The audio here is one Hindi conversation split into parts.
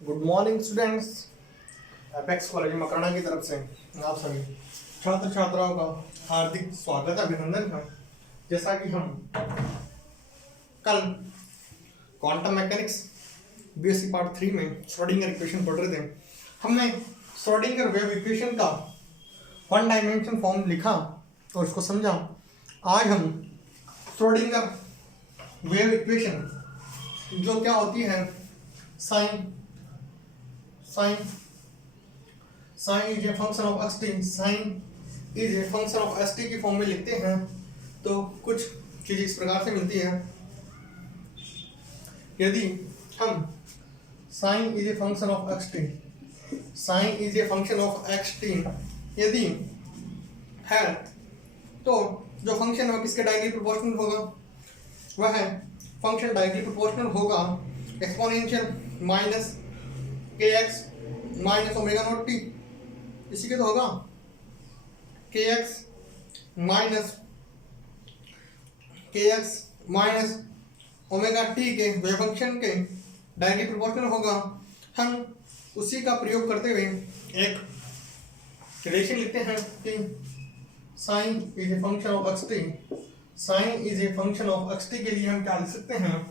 Good morning students. Apex college Makrana की तरफ से आप सभी छात्र छात्राओं का हार्दिक स्वागत अभिनंदन है। जैसा कि हम कल क्वांटम मैकेनिक्स बीएससी पार्ट 3 में श्रोडिंगर इक्वेशन पढ़ रहे थे। हमने श्रोडिंगर वेव इक्वेशन का वन डायमेंशन फॉर्म लिखा और उसको समझा। आज हम श्रोडिंगर वेव इक्वेशन जो क्या होती है psi is a function of X T, psi is a function of S T की फॉर्म में लिखते हैं तो कुछ चीज़ इस प्रकार से मिलती है। यदि हम psi is a function of X T, psi is a function of X T यदि है तो जो फंक्शन है किसके डायरेक्टली प्रोपोर्शनल होगा, वह फंक्शन डायरेक्टली प्रोपोर्शनल होगा एक्सपोनेंशियल माइनस के X minus omega naught T, इसी के तो होगा के एक्स माइनस ओमेगा टी के वेव फंक्शन के डायरेक्टली प्रोपोर्शनल होगा। हम उसी का प्रयोग करते हुए एक रिलेशन लिखते हैं कि psi is a function of X T, psi is a function of X T के लिए हम क्या लिख सकते हैं,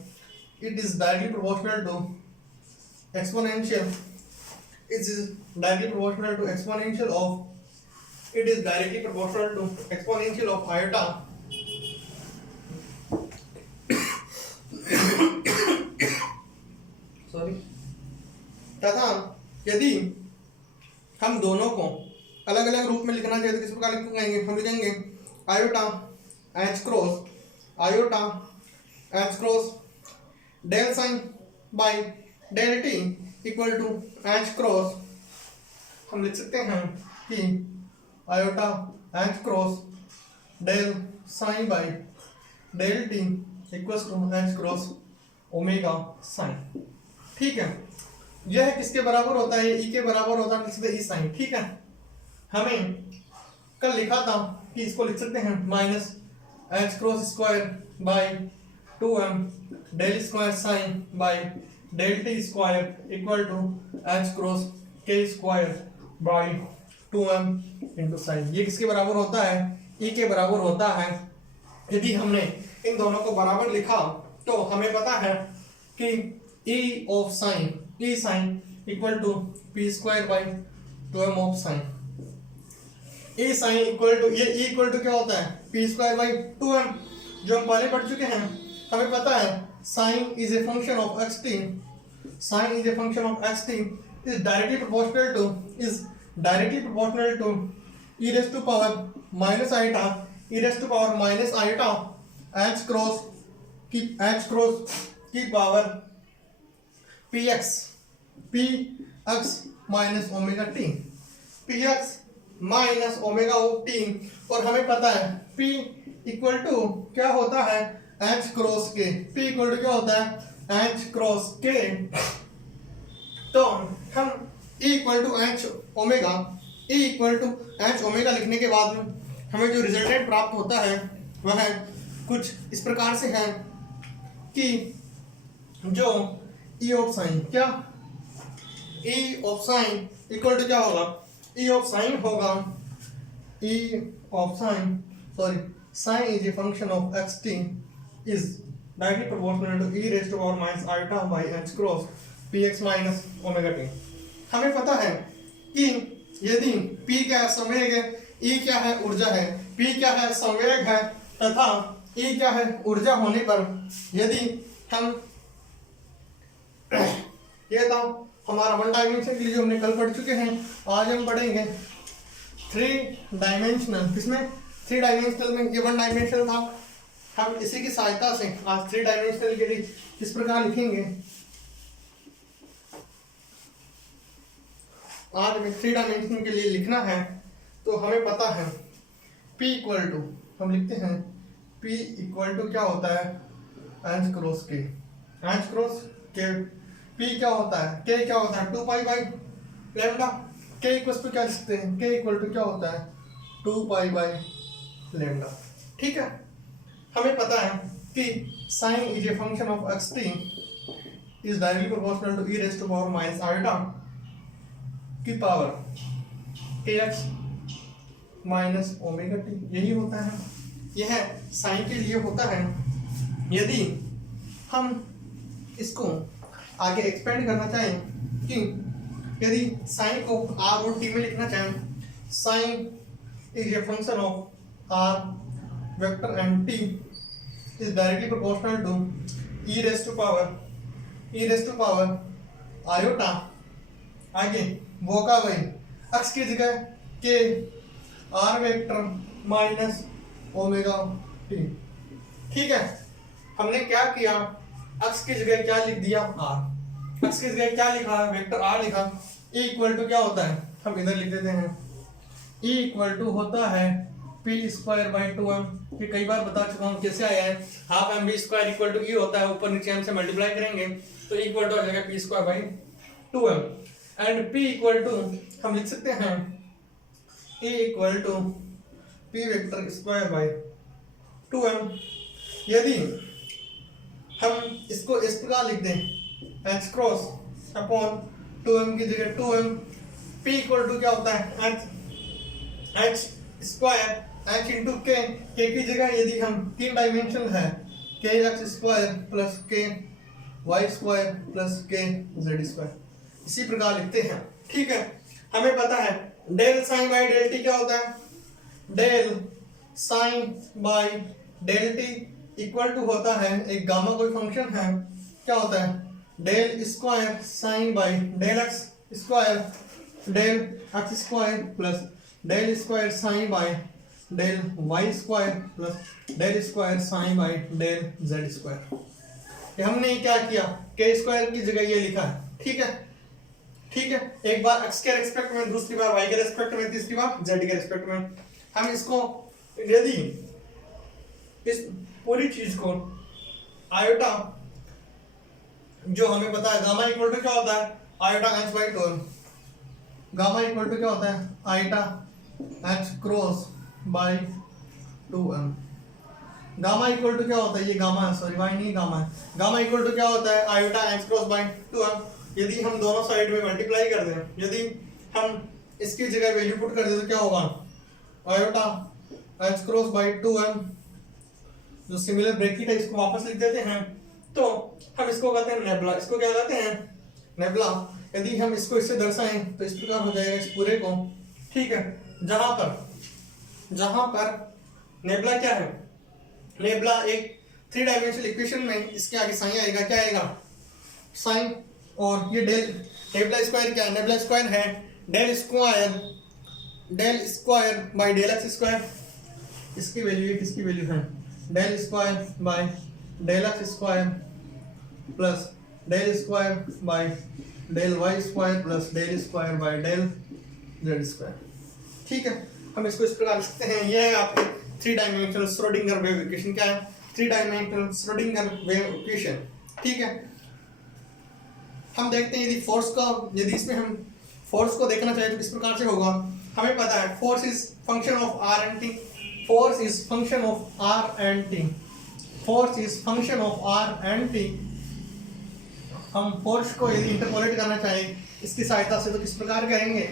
it is directly proportional to exponential, it is directly proportional to exponential of, it is directly proportional to exponential of iota sorry, तथा यदि हम दोनों को अलग अलग रूप में लिखना चाहिए तो किस प्रकार लिखेंगे, हम लिखेंगे iota H cross del psi by del T equal to H cross, हम लिख सकते हैं कि iota H cross del psi by del T equal to H cross omega psi. ठीक है, यह किसके बराबर होता है, ई के बराबर होता है, लिख ई साइन। ठीक है, हमें कल लिखा था कि इसको लिख सकते हैं minus h cross square by 2m del square psi by del t square equal to H cross के square by 2m into psi. ये किसके बराबर होता है, ई के बराबर होता है। यदि हमने इन दोनों को बराबर लिखा तो हमें पता है कि E of psi, E psi equal to P square by 2m of psi. E psi equal to, ये ई इक्वल टू क्या होता है, पी स्क्वायर बाई 2m, जो हम पहले पढ़ चुके हैं। हमें पता है psi is a function of X T, sin is a function of x t is directly proportional to e raised to power minus iota h cross की power px minus omega t, px minus omega t। और हमें पता है p इक्वल टू क्या होता है, h cross K, p equal to क्या होता है एच क्रॉस के। तो हम E equal to H omega लिखने के बाद हमें जो रिजल्टेंट प्राप्त होता है वह कुछ इस प्रकार से है कि जो E ऑफ साइन, क्या E of psi equal to क्या होगा, E ऑफ साइन होगा, psi is a function of X T is directly proportional to e raised to power minus iota by h cross px minus omega t। हमें पता है कि यदि p क्या है, संवेग है, e क्या है, ऊर्जा है, p क्या है, संवेग है, तथा e क्या है, ऊर्जा होने पर यदि हम ये था हमारा वन डायमेंशन के लिए जो हमने कल पढ़ चुके हैं। आज हम पढ़ेंगे थ्री डायमेंशनल, किसमें, थ्री डायमेंशनल में। ये वन डायमेंशनल था, हम इसी की सहायता से आज थ्री डायमेंशनल के लिए किस प्रकार लिखेंगे। आज हमें थ्री डायमेंशन के लिए लिखना है तो हमें पता है P इक्वल टू, हम लिखते हैं P इक्वल टू क्या होता है, एच क्रॉस के, एच क्रॉस के। P क्या होता है, K क्या होता है, 2 pi by lambda. K equal to क्या लिखते हैं, K इक्वल टू क्या होता है, 2 पाई बाई लैम्डा। ठीक है, हमें पता है कि psi is a function of X T is directly proportional to E raise to power minus iota की power K X minus omega T. यही होता है, यह साइन के लिए होता है। यदि हम इसको आगे एक्सपेंड करना चाहें कि यदि साइन को आर और टी में लिखना चाहें, psi is a function of R vector and T is directly proportional to E raise to power iota, आगे वो का वही अक्स की जगह K R vector minus omega T. ठीक है, हमने क्या किया, अक्स की जगह क्या लिख दिया आर, अक्स की जगह क्या लिखा वेक्टर आर लिखा। E इक्वल टू क्या होता है, हम इधर लिख देते हैं, E इक्वल टू होता है पी स्क्वायर बाई 2m। ये कई बार बता चुका हूँ कैसे आया है, half m v square equal to e होता है, ऊपर नीचे हम से मल्टीप्लाई करेंगे तो इक्वल टू आ जाएगा P square by 2m and p equal to हम लिख सकते हैं E equal to P vector square by 2m। यदि हम इसको इस प्रकार लिख दें h क्रॉस अपॉन 2m की जगह 2m, p इक्वल टू क्या होता है h स्क्वायर h इंटू के की जगह यदि हम 3 डायमेंशन है K X square plus K Y square plus K Z square, इसी प्रकार लिखते हैं। ठीक है, हमें पता है del psi by del T क्या होता है, del psi by del T equal to होता है एक गामा कोई फंक्शन है, क्या होता है del square psi by del X square del X square plus del square psi by del Y square plus del square psi by del Z square. ये हमने क्या किया, के स्क्वायर की जगह ये लिखा है। ठीक है, ठीक है, एक बार एक्स के रेस्पेक्ट में, दूसरी बार वाई के रेस्पेक्ट में, तीसरी बार जेड के रेस्पेक्ट में। हम इसको यदि इस पूरी चीज को आयोटा, जो हमें पता है गामा इक्वल टू क्या होता है iota H by 2m, gamma equal to क्या होता है iota H cross by 2m। Gamma equal to क्या होता है, ये गामा है, सॉरी वाई नहीं गामा है, गामा इक्वल टू क्या होता है iota H cross by 2m। यदि हम दोनों साइड में मल्टीप्लाई कर दें, यदि हम इसकी जगह वैल्यू पुट कर दें तो क्या होगा iota H cross by 2m, जो सिमिलर ब्रैकेट है इसको वापस लिख देते हैं तो हम इसको कहते हैं नेबुला। इसको क्या कहते हैं नेबुला। यदि हम इसको इससे दर्शाएं तो इस प्रकार हो जाएगा इस पूरे को। ठीक है, जहां पर नेबुला क्या है, नेबुला एक 3 डायमेंशनल इक्वेशन में इसके आगे साइन आएगा, क्या आएगा साइन, और ये डेल नेबुला स्क्वायर क्या है, नेबुला स्क्वायर है del square by del X square, इसकी वैल्यू किसकी वैल्यू है del square by del X square plus del square by del Y square plus del square by del Z square. ठीक है, हम इसको इस प्रकार लिख सकते हैं। यह है आपके 3 डायमेंशनल श्रोडिंगर वेव इक्वेशन। क्या है 3 डायमेंशनल श्रोडिंगर वेव इक्वेशन। ठीक है, हम देखते हैं यदि इसमें हम फोर्स को देखना चाहें तो किस प्रकार से होगा। हमें पता है force is function of R and T, force is function of R and T, force is function of R and T. हम फोर्स को यदि इंटरपोलेट करना चाहें इसकी सहायता से तो किस प्रकार करेंगे,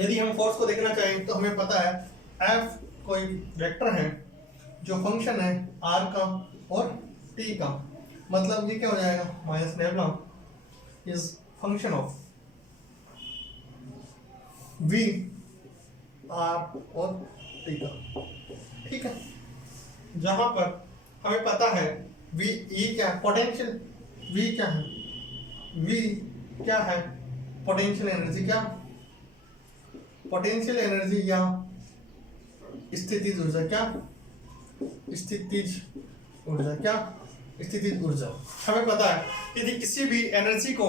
यदि हम फोर्स को देखना चाहें तो हमें पता है F कोई वेक्टर है जो फंक्शन है R का और T का, मतलब ये क्या हो जाएगा minus nebula is function of V R और T का। ठीक है, जहां पर हमें पता है V E क्या है पोटेंशियल, V क्या है, V क्या है पोटेंशियल एनर्जी, क्या पोटेंशियल एनर्जी या स्थितिज ऊर्जा, क्या स्थितिज ऊर्जा, क्या स्थितिज ऊर्जा। हमें पता है यदि किसी भी एनर्जी को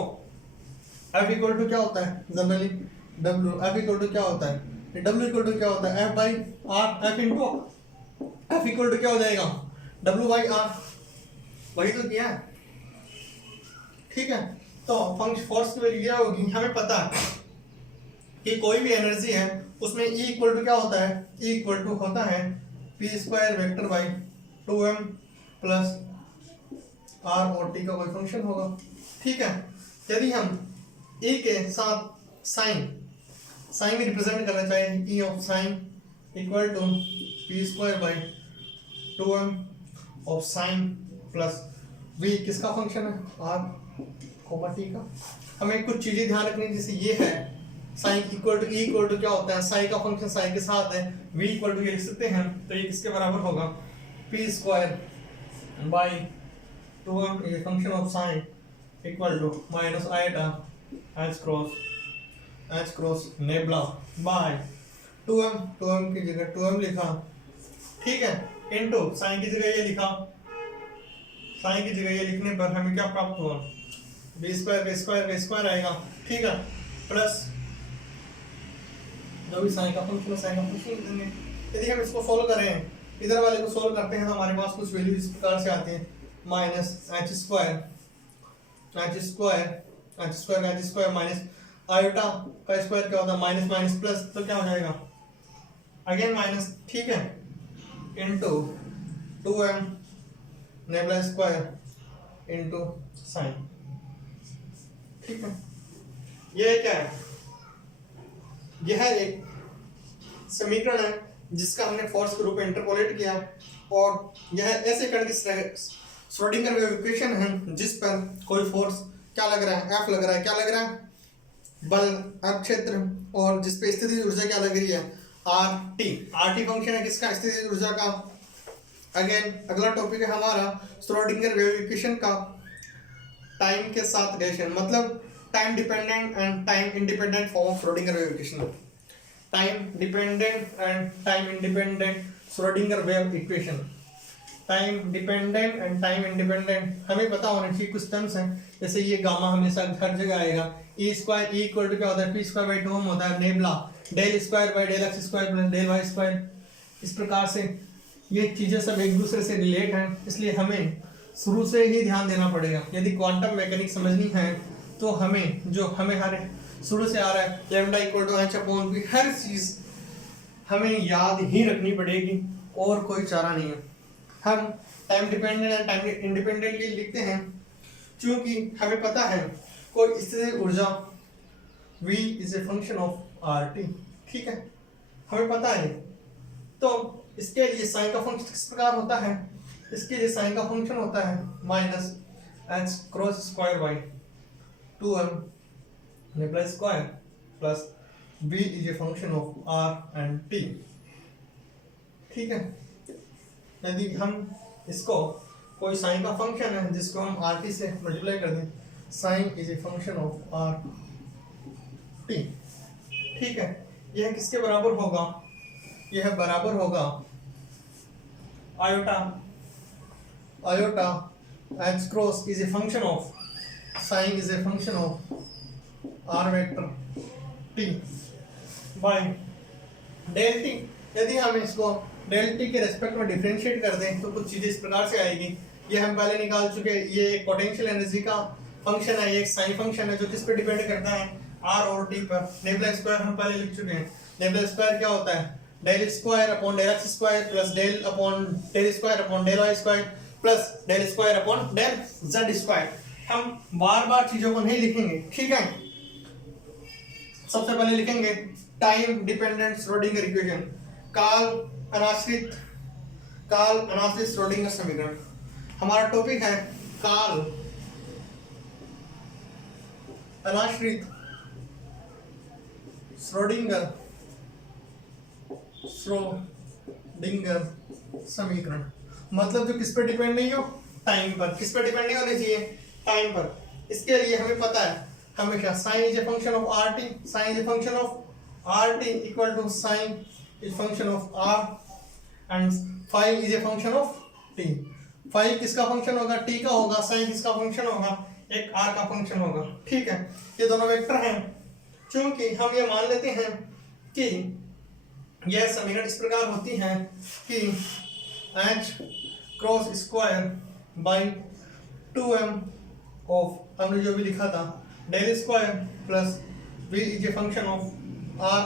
F इक्वल टू क्या होता है generally W, F equal to क्या होता है W इक्वल टू क्या होता है F by R, F into F equal to क्या हो जाएगा W बाई R, वही तो किया है। ठीक है, तो फंक्शन फोर्स की वैल्यू क्या होगी, हमें पता है कि कोई भी एनर्जी है उसमें E इक्वल टू क्या होता है, E इक्वल टू होता है P square vector by 2m plus R और टी का कोई फंक्शन होगा। ठीक है, यदि हम ए के साथ साइन में रिप्रेजेंट करना चाहें, E of psi equal to P square by 2m of psi plus V किसका फंक्शन है, आर कोमा टी का। हमें कुछ चीजें ध्यान रखनी है, जैसे ये है psi equal to E equal to क्या होता है, साइन का फंक्शन साइन के साथ है, वी इक्वल टू ये लिख सकते हैं, तो ये किसके बराबर होगा, पी स्क्वायर बाई 2m ये function of psi equal to minus iota H cross nabla by 2m की जगह 2m लिखा, ठीक है, इनटू साइन की जगह ये लिखा, साइन की जगह ये लिखने पर हमें क्या प्राप्त हुआ, बी स्क्वायर आएगा, ठीक है, प्लस जो भी साइन का फंक्शन है साइन का फंक्शन लिख देंगे। यदि हम इसको सोल्व करें, इधर वाले को सोल्व करते हैं तो हमारे पास कुछ वैल्यू इस प्रकार से आती है, minus H square minus iota का स्क्वायर क्या होता है, माइनस माइनस प्लस, तो क्या हो जाएगा अगेन माइनस, ठीक है, into 2m nebula square into sine, ठीक है। यह क्या है, यह एक समीकरण है जिसका हमने फोर्स के रूप में इंटरपोलेट किया, और यह ऐसे कण की श्रोडिंगर वेव इक्वेशन है जिस पर कोई फोर्स क्या लग रहा है, एफ लग रहा है, क्या लग रहा है, बल अब क्षेत्र, और जिस पे स्थितिज ऊर्जा क्या लग रही है, आर टी फंक्शन है किसका, स्थितिज ऊर्जा का। अगेन अगला टॉपिक है हमारा श्रोडिंगर वेव इक्वेशन का टाइम के साथ रिलेशन, मतलब time dependent and time independent form of Schrodinger wave equation, time dependent and time independent Schrodinger wave equation, time dependent and time independent हमें पता होना चाहिए कुछ टर्म्स हैं, जैसे ये गामा हमेशा हर जगह आएगा, E square E equal to क्या होता है, पी स्क्वायर बाई 2m होता है, nabla del square by del X square plus del Y square, इस प्रकार से ये चीजें सब एक दूसरे से रिलेट हैं, इसलिए हमें शुरू से ही ध्यान देना पड़ेगा। यदि क्वांटम मैकेनिक्स समझनी है तो हमें हर शुरू से आ रहा है lambda equal to h upon b, हर चीज हमें याद ही रखनी पड़ेगी और कोई चारा नहीं है। हम time dependent and time independent लिखते हैं क्योंकि हमें पता है कोई स्थिर ऊर्जा V is a function of RT, ठीक है, हमें पता है। तो इसके लिए साइन का फंक्शन किस प्रकार होता है, इसके लिए साइन का फंक्शन होता है minus h cross square by 2m nebula square plus v is a function of r and t, ठीक है। यदि हम इसको कोई साइन का फंक्शन है जिसको हम rt से मल्टीप्लाई कर दें, psi is a function of rt, ठीक है, यह किसके बराबर होगा, यह बराबर होगा iota H cross is a function of psi is a function of R vector T by del T. यदि हम इसको डेल टी के रेस्पेक्ट में डिफरेंशिएट कर दें तो कुछ चीजें इस प्रकार से आएगी, ये हम पहले निकाल चुके हैं, ये एक पोटेंशियल एनर्जी का फंक्शन है, ये एक साइन फंक्शन है जो किस पर डिपेंड करता है, आर और टी पर। नेबला स्क्वायर हम पहले लिख चुके हैं, नेबला स्क्वायर क्या होता है, del square upon del X square plus del upon del square upon del Y square plus del square upon del Z square. हम बार बार चीजों को नहीं लिखेंगे, ठीक है। सबसे पहले लिखेंगे टाइम डिपेंडेंट श्रोडिंगर इक्वेशन, काल अनाश्रित श्रोडिंगर समीकरण। हमारा टॉपिक है काल अनाश्रित श्रोडिंगर समीकरण, मतलब जो किस पर डिपेंड नहीं हो, टाइम पर। किस पर डिपेंड नहीं होनी चाहिए, टाइम पर। इसके लिए हमें पता है हमेशा psi is a function of are T, psi is a function of are T equal to psi is function of R and phi is a function of T. Phi किसका फंक्शन होगा, टी का होगा, साइन किसका फंक्शन होगा, एक आर का फंक्शन होगा, ठीक है। ये दोनों वेक्टर हैं। क्योंकि हम ये मान लेते हैं कि यह समीकरण इस प्रकार होती है कि h cross square by 2m of हमने जो भी लिखा था del square plus v is a function of r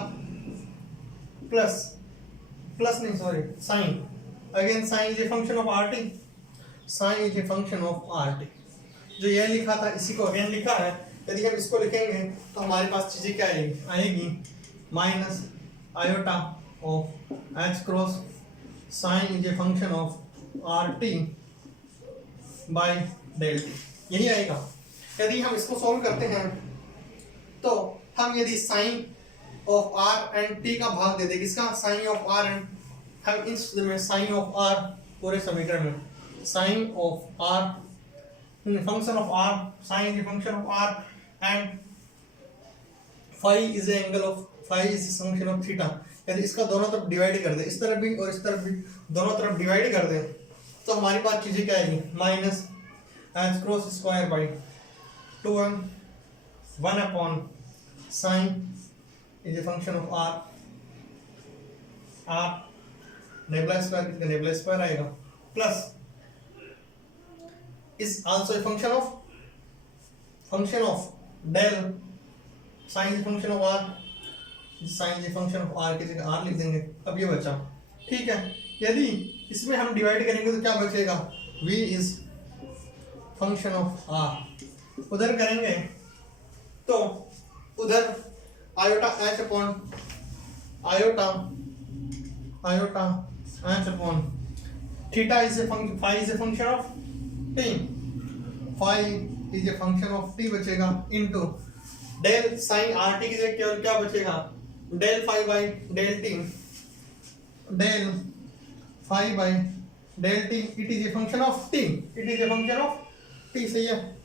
plus नहीं sorry psi, again psi is a function of rt psi is a function of are t. जो ये लिखा था इसी को अगेन लिखा है। यदि हम इसको लिखेंगे तो हमारे पास चीजें क्या आएगी minus iota of H cross psi is a function of are T by del T, यही आएगा। यदि हम इसको सॉल्व करते हैं तो हम यदि psi of R and T का भाग दे दें, किसका साइन ऑफ आर एंड, हम इस में साइन ऑफ आर पूरे समीकरण में psi of R function of are, psi is function of R and phi is angle of, phi is function of theta. यदि इसका दोनों तरफ डिवाइड कर दे, इस तरफ भी और इस तरफ भी दोनों तरफ डिवाइड कर दे, तो हमारे पास चीजें क्या आएगी minus h cross square by 2m 1 upon psi is a function of r, r nabla square आएगा, plus is also a function of del psi is function of are, psi is function of r की जगह आर लिख देंगे। अब ये बचा, ठीक है। यदि इसमें हम डिवाइड करेंगे तो क्या बचेगा, v is function of r. उधर करेंगे तो उधर iota h upon iota h upon theta is a function, phi is a function of T, phi is a function of t बचेगा into del psi r t की जगह केवल क्या बचेगा del phi by del t, del phi by del t, it is a function of t, it is a function of t, सही है।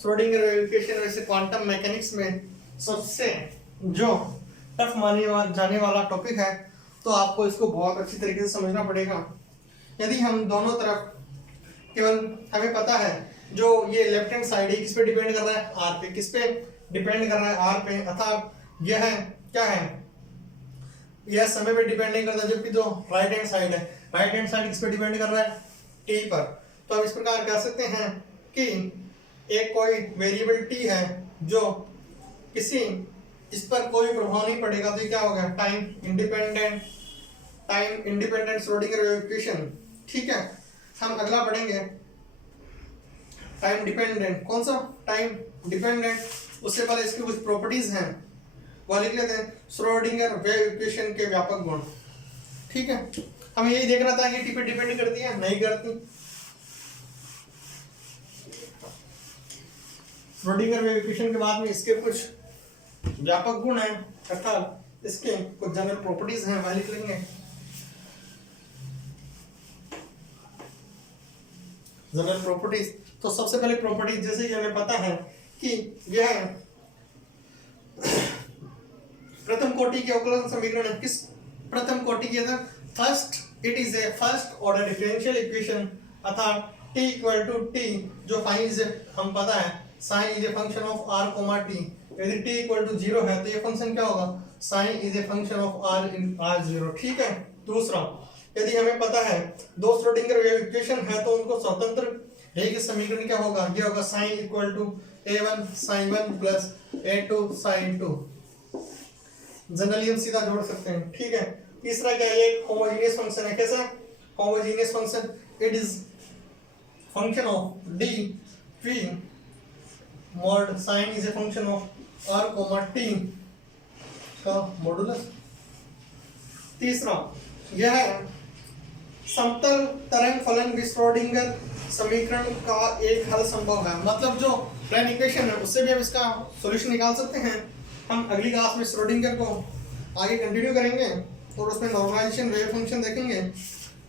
श्रोडिंगर इक्वेशन वैसे क्वांटम मैकेनिक्स में सबसे जो टफ माने जाने वाला टॉपिक है, तो आपको इसको बहुत अच्छी तरीके से समझना पड़ेगा। यदि हम दोनों तरफ केवल हमें पता है जो ये लेफ्ट हैंड साइड है किस पे डिपेंड कर रहा है आर पे, किस पे डिपेंड कर रहा है आर पे, अर्थात यह है क्या है, यह समय पे डिपेंड नहीं करता, जबकि जो राइट हैंड साइड है, राइट हैंड साइड किस पे डिपेंड कर रहा है टी पर। तो हम इस प्रकार कह सकते हैं कि एक कोई वेरिएबल टी है जो किसी इस पर कोई प्रभाव नहीं पड़ेगा, तो ये क्या होगा time independent Schrodinger wave equation, ठीक है। हम अगला पढ़ेंगे टाइम डिपेंडेंट, कौन सा टाइम डिपेंडेंट, उससे पहले इसकी कुछ प्रॉपर्टीज हैं वो लिख लेते हैं। श्रोडिंगर वेव इक्वेशन के व्यापक गुण, ठीक है। हमें यही देख रहा था कि टी पे डिपेंड करती है, नहीं करती। श्रोडिंगर वेव इक्वेशन के बाद में इसके कुछ व्यापक गुण हैं, अर्थात इसके कुछ जनरल प्रॉपर्टीज हैं, वह लिख लेंगे। जनरल प्रॉपर्टीज, तो सबसे पहले प्रॉपर्टी जैसे कि हमें पता है कि यह प्रथम कोटि के अवकलन समीकरण किस प्रथम कोटि के अंदर first, it is a first order differential equation, अर्थात t इक्वल टू टी, जो फाइन इज हम पता है psi is a function of r comma T. यदि t इक्वल टू 0 है तो ये फंक्शन क्या होगा psi is a function of r in r0, ठीक है। दूसरा, यदि हमें पता है दो श्रोडिंगर वेव इक्वेशन है तो उनको स्वतंत्र एक समीकरण क्या होगा, ये होगा psi equal to a1 sin 1 plus a2 sin 2, generally हम सीधा जोड़ सकते हैं, ठीक है। तीसरा क्या है, एक होमोजेनियस फंक्शन है, कैसा homogeneous function, it is function of d v mod sin is a function of r comma t का मॉडुलस। तीसरा यह समतल तरंग फलन श्रोडिंगर समीकरण का एक हल संभव है, मतलब जो प्लेन इक्वेशन है उससे भी हम इसका सॉल्यूशन निकाल सकते हैं। हम अगली क्लास में श्रोडिंगर को आगे कंटिन्यू करेंगे और उसमें नॉर्मलाइजेशन वेव फंक्शन देखेंगे।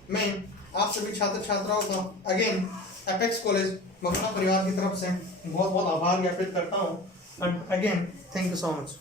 मैं आप सभी छात्र छात्राओं का अगेन एपेक्स कॉलेज मखना परिवार की तरफ से बहुत बहुत आभार ज्ञापित करता हूँ। And again thank you so much.